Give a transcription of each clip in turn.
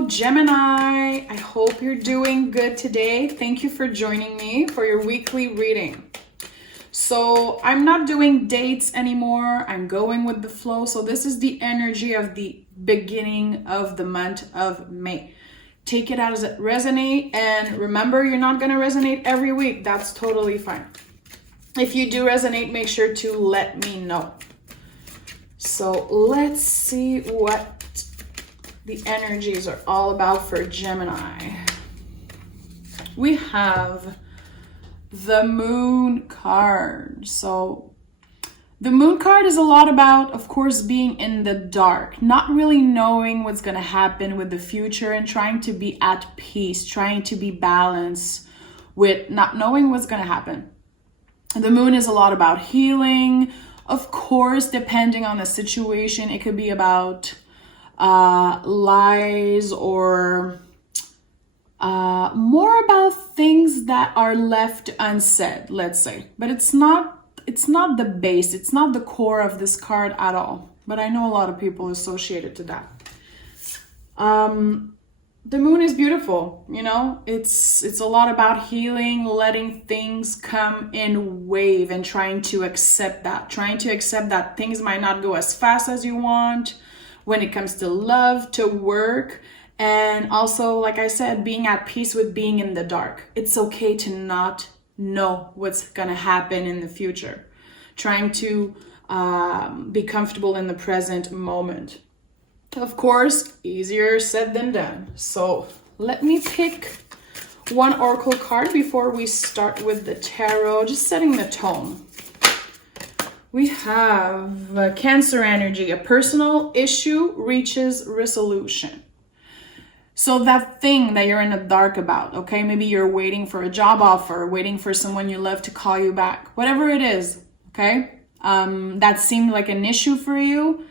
Hello, Gemini. I hope you're doing good today. Thank you for joining me for your weekly reading. So I'm not doing dates anymore. I'm going with the flow. So this is the energy of the beginning of the month of May. Take it as it resonates. And remember, you're not going to resonate every week. That's totally fine. If you do resonate, make sure to let me know. So let's see what the energies are all about for Gemini. We have the Moon card. So the Moon card is a lot about, of course, being in the dark, not really knowing what's going to happen with the future and trying to be at peace, trying to be balanced with not knowing what's going to happen. The Moon is a lot about healing. Of course, depending on the situation, it could be about lies or more about things that are left unsaid, let's say. But it's not the base, it's not the core of this card at all. But I know a lot of people associate it to that. The Moon is beautiful, you know, it's a lot about healing, letting things come in wave and trying to accept that things might not go as fast as you want when it comes to love, to work, and also, like I said, being at peace with being in the dark. It's okay to not know what's gonna happen in the future. Trying to be comfortable in the present moment. Of course, easier said than done. So let me pick one oracle card before we start with the tarot, just setting the tone. We have Cancer energy. A personal issue reaches resolution. So that thing that you're in the dark about, okay? Maybe you're waiting for a job offer, waiting for someone you love to call you back. Whatever it is, okay? That seemed like an issue for you.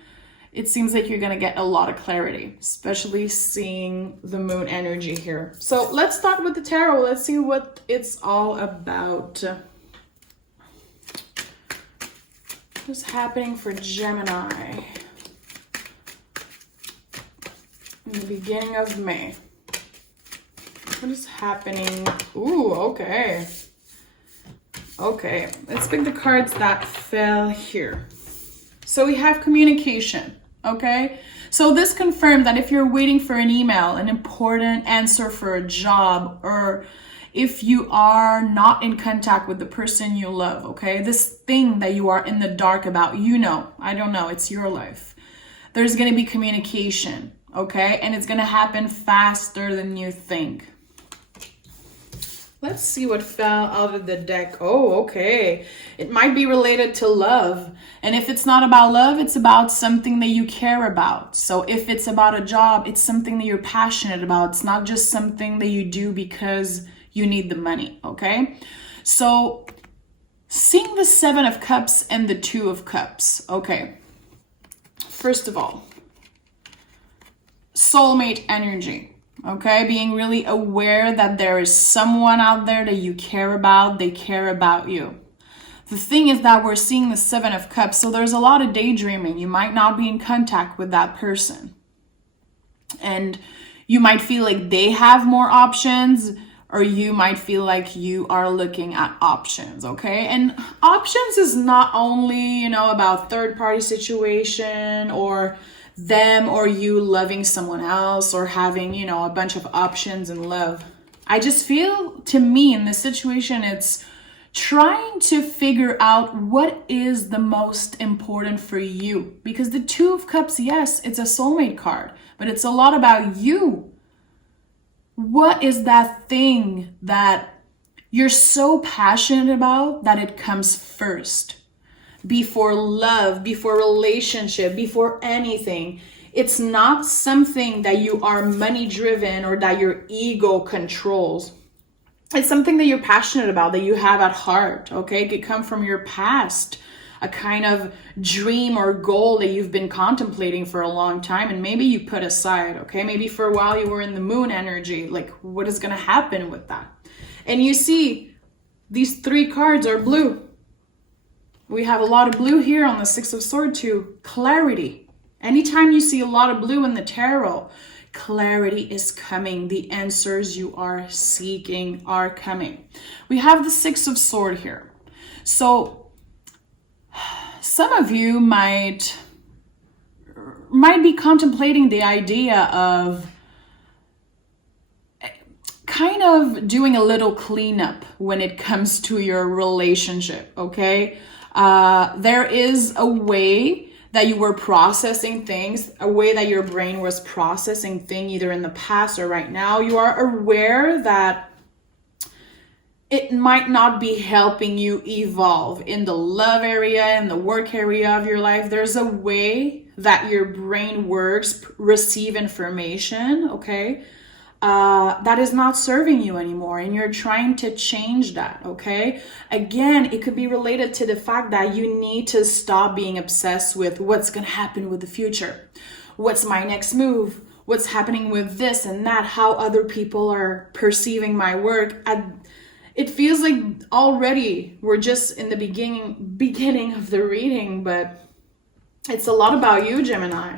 It seems like you're going to get a lot of clarity, especially seeing the Moon energy here. So let's start with the tarot. Let's see what it's all about. What's happening for Gemini in the beginning of May? What is happening? Ooh, okay. Okay, let's pick the cards that fell here. So we have communication, okay? So this confirmed that if you're waiting for an email, an important answer for a job, or if you are not in contact with the person you love, okay? This thing that you are in the dark about, I don't know, it's your life. There's gonna be communication, okay? And it's gonna happen faster than you think. Let's see what fell out of the deck. Oh, okay. It might be related to love. And if it's not about love, it's about something that you care about. So if it's about a job, it's something that you're passionate about. It's not just something that you do because you need the money, okay? So seeing the Seven of Cups and the Two of Cups, okay. First of all, soulmate energy. Okay, being really aware that there is someone out there that you care about, they care about you. The thing is that we're seeing the Seven of Cups, so there's a lot of daydreaming. You might not be in contact with that person. And you might feel like they have more options, or you might feel like you are looking at options, okay? And options is not only, about third-party situation or them or you loving someone else or having, a bunch of options in love. I just feel, to me, in this situation, it's trying to figure out what is the most important for you. Because the Two of Cups, yes, it's a soulmate card, but it's a lot about you. What is that thing that you're so passionate about that it comes first? Before love, before relationship, before anything. It's not something that you are money driven or that your ego controls. It's something that you're passionate about, that you have at heart, okay? It could come from your past, a kind of dream or goal that you've been contemplating for a long time and maybe you put aside, okay? Maybe for a while you were in the Moon energy, like what is going to happen with that? And you see, these three cards are blue. We have a lot of blue here on the Six of Swords too. Clarity. Anytime you see a lot of blue in the tarot, clarity is coming. The answers you are seeking are coming. We have the Six of Swords here. So some of you might be contemplating the idea of kind of doing a little cleanup when it comes to your relationship, okay? There is a way that you were processing things, a way that your brain was processing things either in the past or right now. You are aware that it might not be helping you evolve in the love area, in the work area of your life. There's a way that your brain works, receive information, okay? That is not serving you anymore, and you're trying to change that, okay? Again, it could be related to the fact that you need to stop being obsessed with what's going to happen with the future. What's my next move? What's happening with this and that? How other people are perceiving my work? It feels like already we're just in the beginning of the reading, but it's a lot about you, Gemini.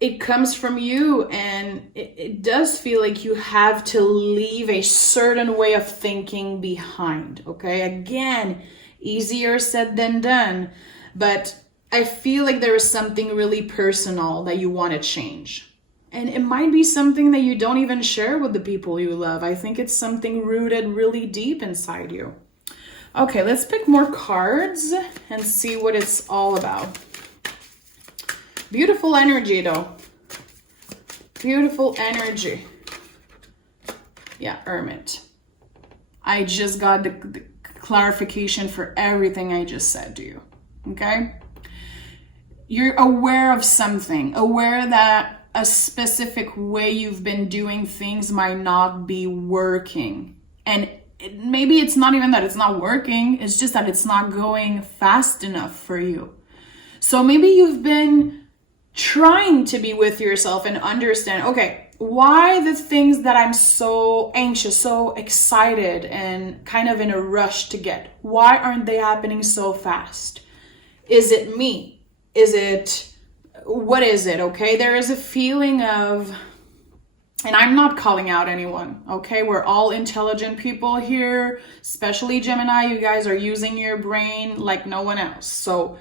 It comes from you, and it does feel like you have to leave a certain way of thinking behind, okay? Again, easier said than done, but I feel like there is something really personal that you want to change. And it might be something that you don't even share with the people you love. I think it's something rooted really deep inside you. Okay, let's pick more cards and see what it's all about. Beautiful energy, though. Beautiful energy. Yeah, Hermit. I just got the clarification for everything I just said to you. Okay? You're aware of something. Aware that a specific way you've been doing things might not be working. And maybe it's not even that it's not working. It's just that it's not going fast enough for you. So maybe you've been trying to be with yourself and understand, okay, why the things that I'm so anxious, so excited, and kind of in a rush to get, why aren't they happening so fast? Is it me? What is it, okay? There is a feeling of, and I'm not calling out anyone, okay? We're all intelligent people here, especially Gemini. You guys are using your brain like no one else. So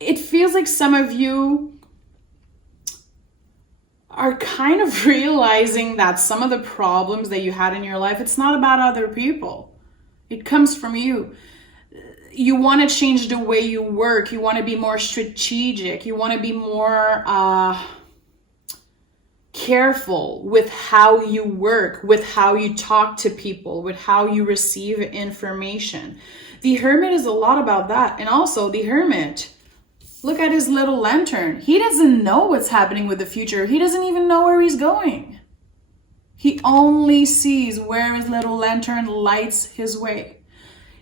it feels like some of you are kind of realizing that some of the problems that you had in your life, it's not about other people. It comes from you. You want to change the way you work. You want to be more strategic. You want to be more careful with how you work, with how you talk to people, with how you receive information. The Hermit is a lot about that. And also the Hermit, look at his little lantern. He doesn't know what's happening with the future. He doesn't even know where he's going. He only sees where his little lantern lights his way.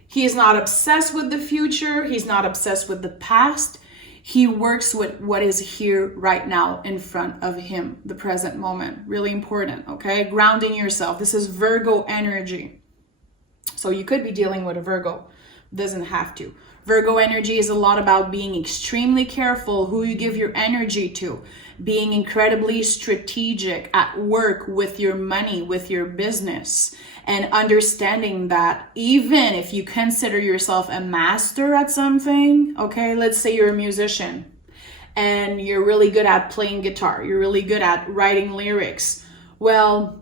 He is not obsessed with the future. He's not obsessed with the past. He works with what is here right now in front of him, the present moment. Really important, okay? Grounding yourself. This is Virgo energy. So you could be dealing with a Virgo. Doesn't have to. Virgo energy is a lot about being extremely careful who you give your energy to, being incredibly strategic at work with your money, with your business, and understanding that even if you consider yourself a master at something, okay, let's say you're a musician and you're really good at playing guitar, you're really good at writing lyrics. Well,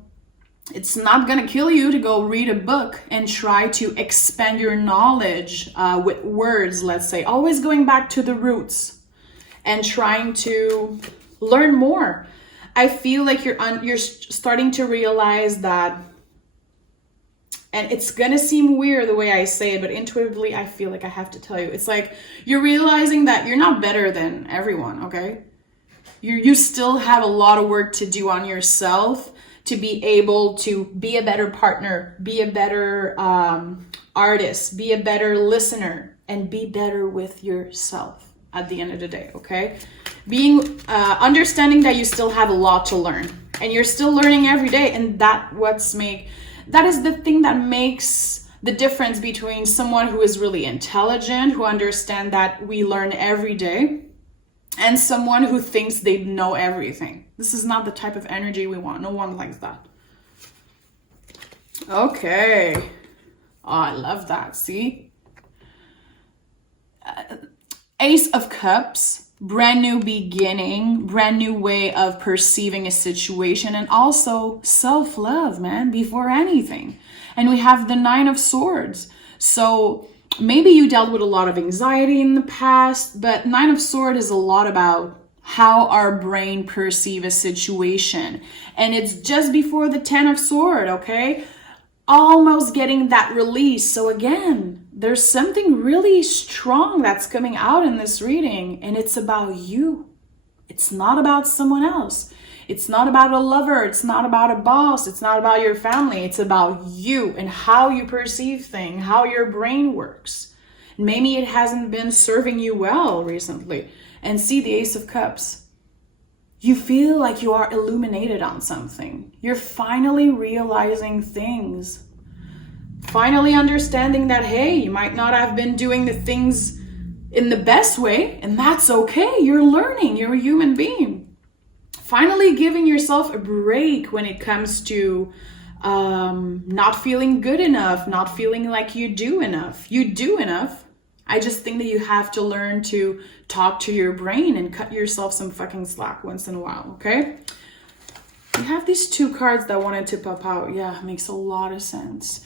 it's not going to kill you to go read a book and try to expand your knowledge with words, let's say. Always going back to the roots and trying to learn more. I feel like you're starting to realize that, and it's going to seem weird the way I say it, but intuitively I feel like I have to tell you. It's like you're realizing that you're not better than everyone, okay? You still have a lot of work to do on yourself to be able to be a better partner, be a better artist, be a better listener, and be better with yourself at the end of the day, okay? Understanding that you still have a lot to learn, and you're still learning every day, and that is the thing that makes the difference between someone who is really intelligent, who understands that we learn every day, and someone who thinks they know everything. This is not the type of energy we want. No one likes that. Okay. Oh, I love that. See? Ace of Cups, brand new beginning, brand new way of perceiving a situation, and also self-love, man, before anything. And we have the Nine of Swords. So maybe you dealt with a lot of anxiety in the past, but Nine of Swords is a lot about how our brain perceives a situation. And it's just before the Ten of Swords, okay? Almost getting that release. So again, there's something really strong that's coming out in this reading, and it's about you. It's not about someone else. It's not about a lover. It's not about a boss. It's not about your family. It's about you and how you perceive things, how your brain works. Maybe it hasn't been serving you well recently. And see the Ace of Cups. You feel like you are illuminated on something. You're finally realizing things. Finally understanding that, hey, you might not have been doing the things in the best way, and that's okay. You're learning. You're a human being. Finally giving yourself a break when it comes to not feeling good enough, not feeling like you do enough. You do enough. I just think that you have to learn to talk to your brain and cut yourself some fucking slack once in a while, okay? We have these two cards that wanted to pop out. Yeah, makes a lot of sense.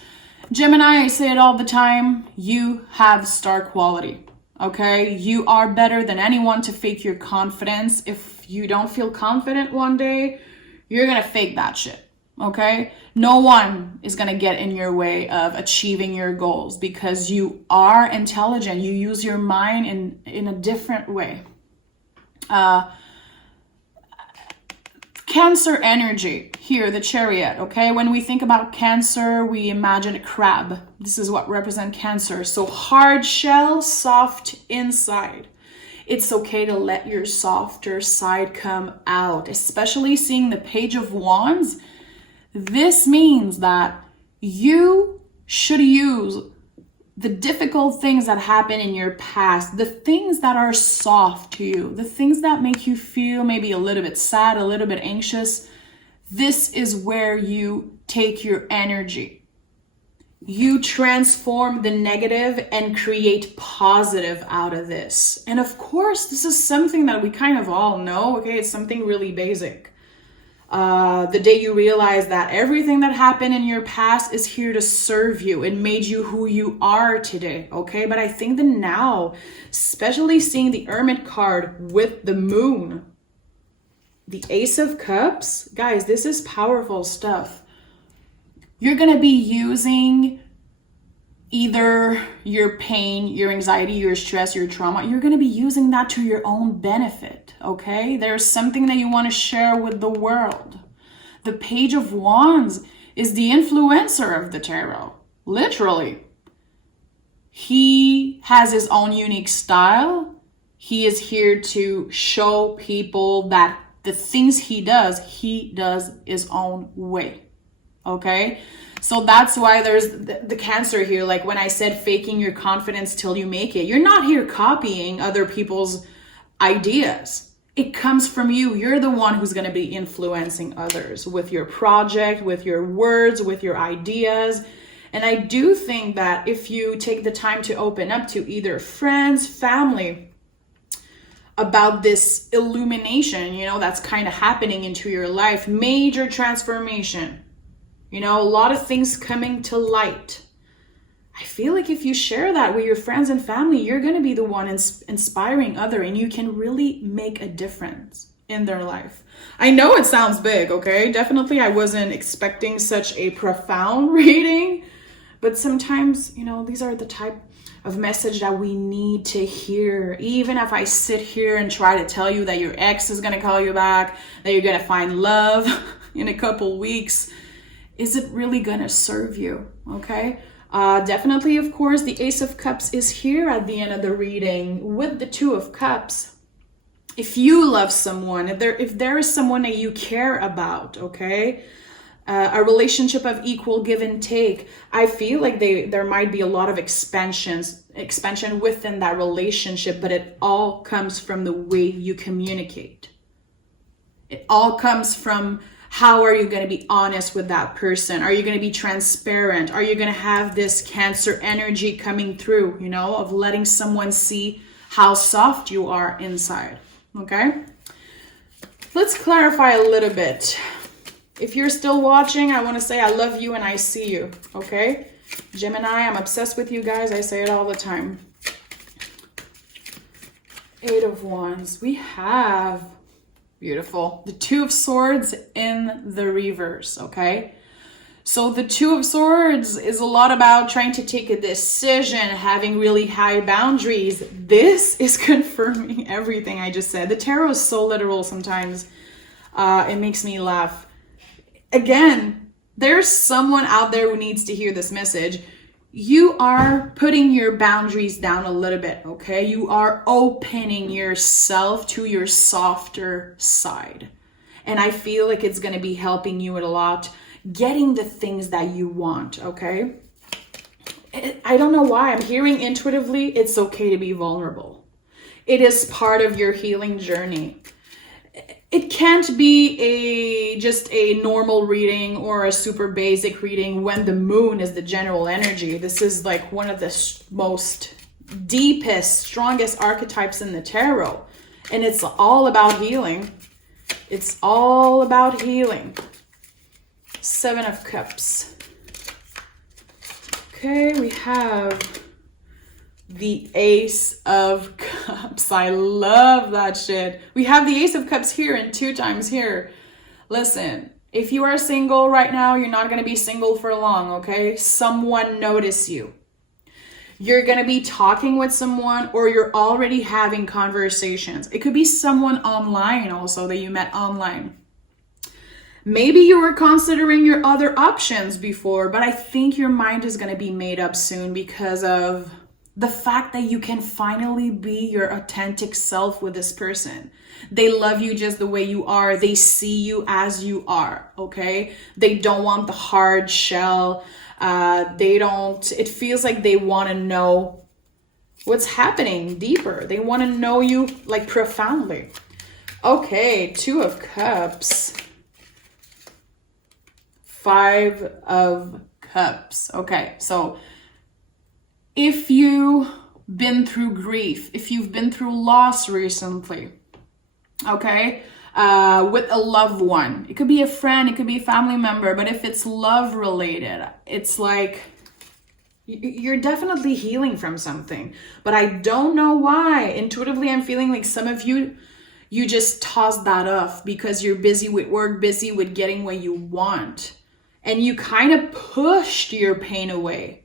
Gemini, I say it all the time, you have star quality, okay? You are better than anyone to fake your confidence. If you don't feel confident one day, you're gonna fake that shit. Okay? No one is going to get in your way of achieving your goals because you are intelligent. You use your mind in a different way. Cancer energy. Here, the Chariot, okay? When we think about Cancer, we imagine a crab. This is what represents Cancer. So hard shell, soft inside. It's okay to let your softer side come out, especially seeing the Page of Wands. This means that you should use the difficult things that happen in your past, the things that are soft to you, the things that make you feel maybe a little bit sad, a little bit anxious. This is where you take your energy. You transform the negative and create positive out of this. And of course, this is something that we kind of all know, okay? It's something really basic. The day you realize that everything that happened in your past is here to serve you and made you who you are today, okay? But I think that now, especially seeing the Hermit card with the Moon, the Ace of Cups, guys, this is powerful stuff. You're gonna be using either your pain, your anxiety, your stress, your trauma, you're going to be using that to your own benefit, okay? There's something that you want to share with the world. The Page of Wands is the influencer of the tarot, literally. He has his own unique style. He is here to show people that the things he does his own way, okay? So that's why there's the Cancer here. Like when I said faking your confidence till you make it, you're not here copying other people's ideas. It comes from you. You're the one who's going to be influencing others with your project, with your words, with your ideas. And I do think that if you take the time to open up to either friends, family, about this illumination, you know, that's kind of happening into your life, major transformation. You know, a lot of things coming to light. I feel like if you share that with your friends and family, you're going to be the one inspiring other, and you can really make a difference in their life. I know it sounds big, okay? Definitely I wasn't expecting such a profound reading, but sometimes, you know, these are the type of message that we need to hear. Even if I sit here and try to tell you that your ex is going to call you back, that you're going to find love in a couple weeks, is it really going to serve you? Okay. Definitely, of course, the Ace of Cups is here at the end of the reading with the Two of Cups. If you love someone, if there is someone that you care about, okay, a relationship of equal give and take. I feel like there might be a lot of expansion within that relationship, but it all comes from the way you communicate. It all comes from how are you going to be honest with that person? Are you going to be transparent? Are you going to have this Cancer energy coming through, you know, of letting someone see how soft you are inside, okay? Let's clarify a little bit. If you're still watching, I want to say I love you and I see you, okay? Gemini, I'm obsessed with you guys. I say it all the time. 8 of Wands. We have, beautiful, the 2 of Swords in the reverse, okay? So the 2 of Swords is a lot about trying to take a decision, having really high boundaries. This is confirming everything I just said. The tarot is so literal sometimes. It makes me laugh. Again, there's someone out there who needs to hear this message. You are putting your boundaries down a little bit, okay? You are opening yourself to your softer side. And I feel like it's going to be helping you a lot, getting the things that you want, okay? I don't know why. I'm hearing intuitively, it's okay to be vulnerable. It is part of your healing journey. It can't be just a normal reading or a super basic reading when the moon is the general energy. This is like one of the most deepest, strongest archetypes in the tarot. And it's all about healing. It's all about healing. 7 of Cups. Okay, we have the Ace of Cups. I love that shit. We have the Ace of Cups here and 2 times here. Listen, if you are single right now, you're not going to be single for long, okay? Someone notice you. You're going to be talking with someone or you're already having conversations. It could be someone online also that you met online. Maybe you were considering your other options before, but I think your mind is going to be made up soon because of the fact that you can finally be your authentic self with this person. They love you just the way you are. They see you as you are, okay? They don't want the hard shell. It feels like they want to know what's happening deeper. They want to know you like profoundly. Okay, 2 of Cups. 5 of Cups. Okay, so if you've been through grief, if you've been through loss recently, okay, with a loved one, it could be a friend, it could be a family member, but if it's love related, it's like you're definitely healing from something. But I don't know why. Intuitively, I'm feeling like some of you just tossed that off because you're busy with work, busy with getting what you want. And you kind of pushed your pain away.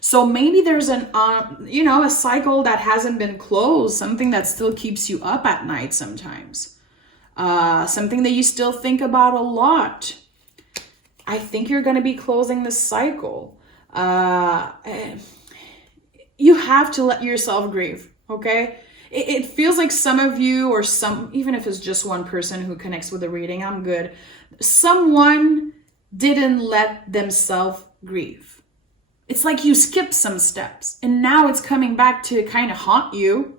So maybe there's a cycle that hasn't been closed, something that still keeps you up at night sometimes. Something that you still think about a lot. I think you're going to be closing this cycle. You have to let yourself grieve, okay? It feels like some of you or even if it's just one person who connects with the reading, I'm good. Someone didn't let themselves grieve. It's like you skipped some steps and now it's coming back to kind of haunt you,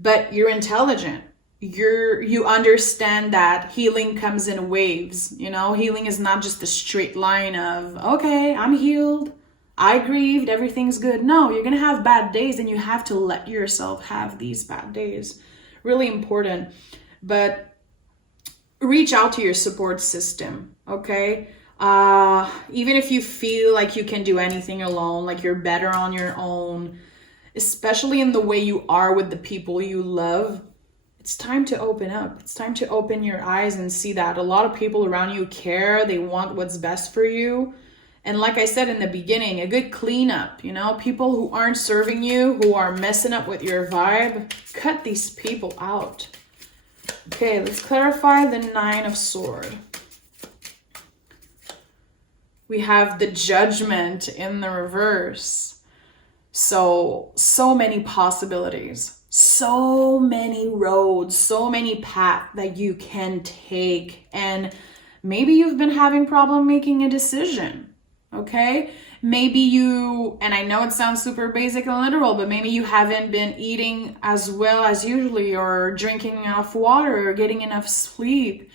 but you're intelligent. You understand that healing comes in waves. You know, healing is not just a straight line of, okay, I'm healed, I grieved, everything's good. No, you're going to have bad days and you have to let yourself have these bad days. Really important. But reach out to your support system, okay? Even if you feel like you can do anything alone, like you're better on your own, especially in the way you are with the people you love, it's time to open up. It's time to open your eyes and see that a lot of people around you care. They want what's best for you. And like I said in the beginning, a good cleanup, you know, people who aren't serving you, who are messing up with your vibe, cut these people out. Okay, let's clarify the 9 of Swords. We have the Judgment in the reverse. So many possibilities, so many roads, so many paths that you can take. And Maybe you've been having problem making a decision, okay? Maybe you, and I know it sounds super basic and literal, but maybe you haven't been eating as well as usually, or drinking enough water, or getting enough sleep.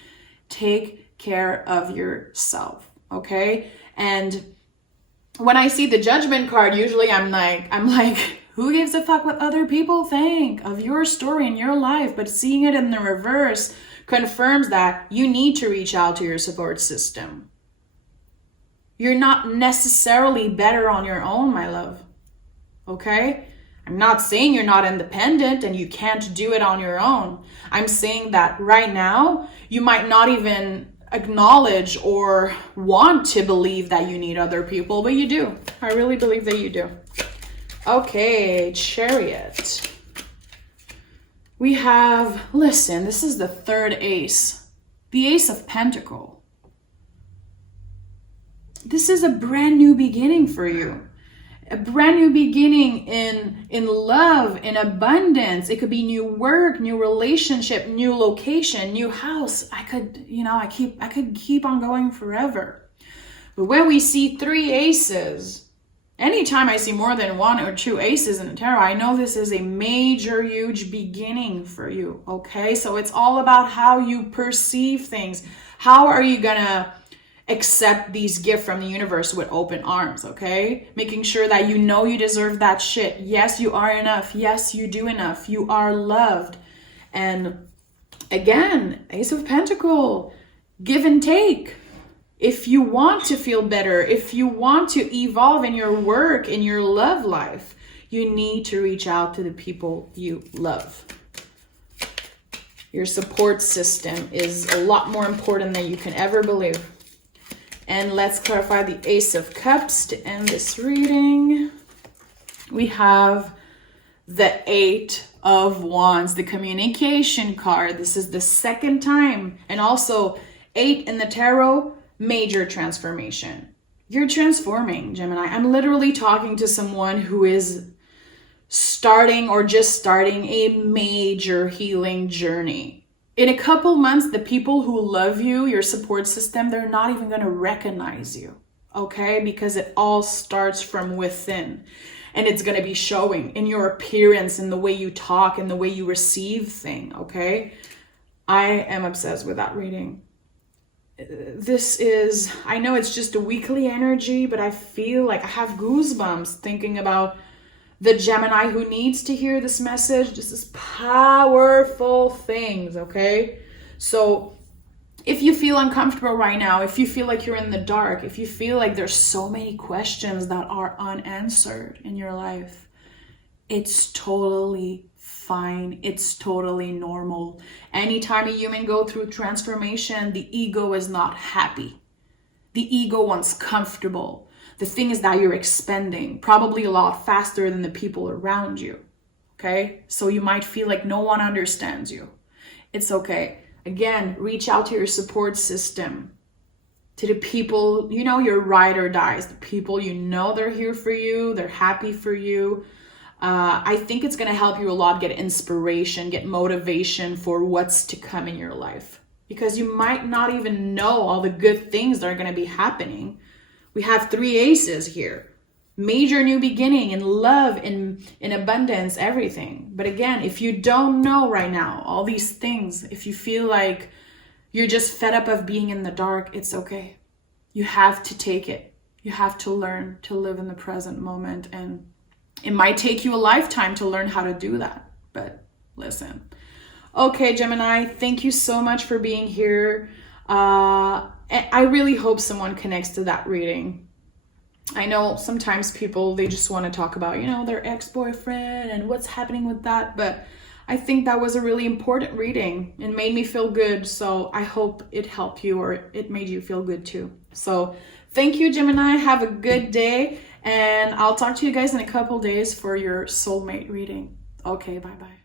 Take care of yourself, okay? And when I see the judgment card, usually I'm like, who gives a fuck what other people think of your story and your life? But seeing it in the reverse confirms that you need to reach out to your support system. You're not necessarily better on your own, my love. Okay? I'm not saying you're not independent and you can't do it on your own. I'm saying that right now, you might not even acknowledge or want to believe that you need other people, but you do. I really believe that you do. Okay, Chariot. We have, listen, this is the third ace. The Ace of Pentacles. This is a brand new beginning for you. A brand new beginning in love, in abundance. It could be new work, new relationship, new location, new house. I could keep on going forever. But when we see three aces, anytime I see more than one or two aces in the tarot, I know this is a major, huge beginning for you, okay? So it's all about how you perceive things. How are you gonna accept these gifts from the universe with open arms, okay? Making sure that you know you deserve that shit. Yes, you are enough. Yes, you do enough. You are loved. And again, Ace of Pentacles, give and take. If you want to feel better, if you want to evolve in your work, in your love life, you need to reach out to the people you love. Your support system is a lot more important than you can ever believe. And let's clarify the Ace of Cups to end this reading. We have the Eight of Wands, the communication card. This is the second time. And also 8 in the tarot, major transformation. You're transforming, Gemini. I'm literally talking to someone who is starting or just starting a major healing journey. In a couple months, the people who love you, your support system, they're not even going to recognize you, okay? Because it all starts from within. And it's going to be showing in your appearance, in the way you talk, in the way you receive things, okay? I am obsessed with that reading. This is, I know it's just a weekly energy, but I feel like I have goosebumps thinking about the Gemini who needs to hear this message. This is powerful things, okay? So if you feel uncomfortable right now, if you feel like you're in the dark, if you feel like there's so many questions that are unanswered in your life, it's totally fine. It's totally normal. Anytime a human go through transformation, the ego is not happy. The ego wants comfortable. The thing is that you're expanding probably a lot faster than the people around you, okay? So you might feel like no one understands you. It's okay. Again, reach out to your support system, to the people, you know, your ride or dies, the people you know they're here for you, they're happy for you. I think it's going to help you a lot get inspiration, get motivation for what's to come in your life. Because you might not even know all the good things that are going to be happening. We have 3 aces here. Major new beginning in love, in abundance, everything. But again, if you don't know right now all these things, if you feel like you're just fed up of being in the dark, it's okay. You have to take it. You have to learn to live in the present moment. And it might take you a lifetime to learn how to do that. But listen. Okay, Gemini, thank you so much for being here. I really hope someone connects to that reading. I know sometimes people, they just want to talk about, you know, their ex-boyfriend and what's happening with that. But I think that was a really important reading. It made me feel good. So I hope it helped you, or it made you feel good too. So thank you, Gemini. Have a good day. And I'll talk to you guys in a couple days for your soulmate reading. Okay, bye-bye.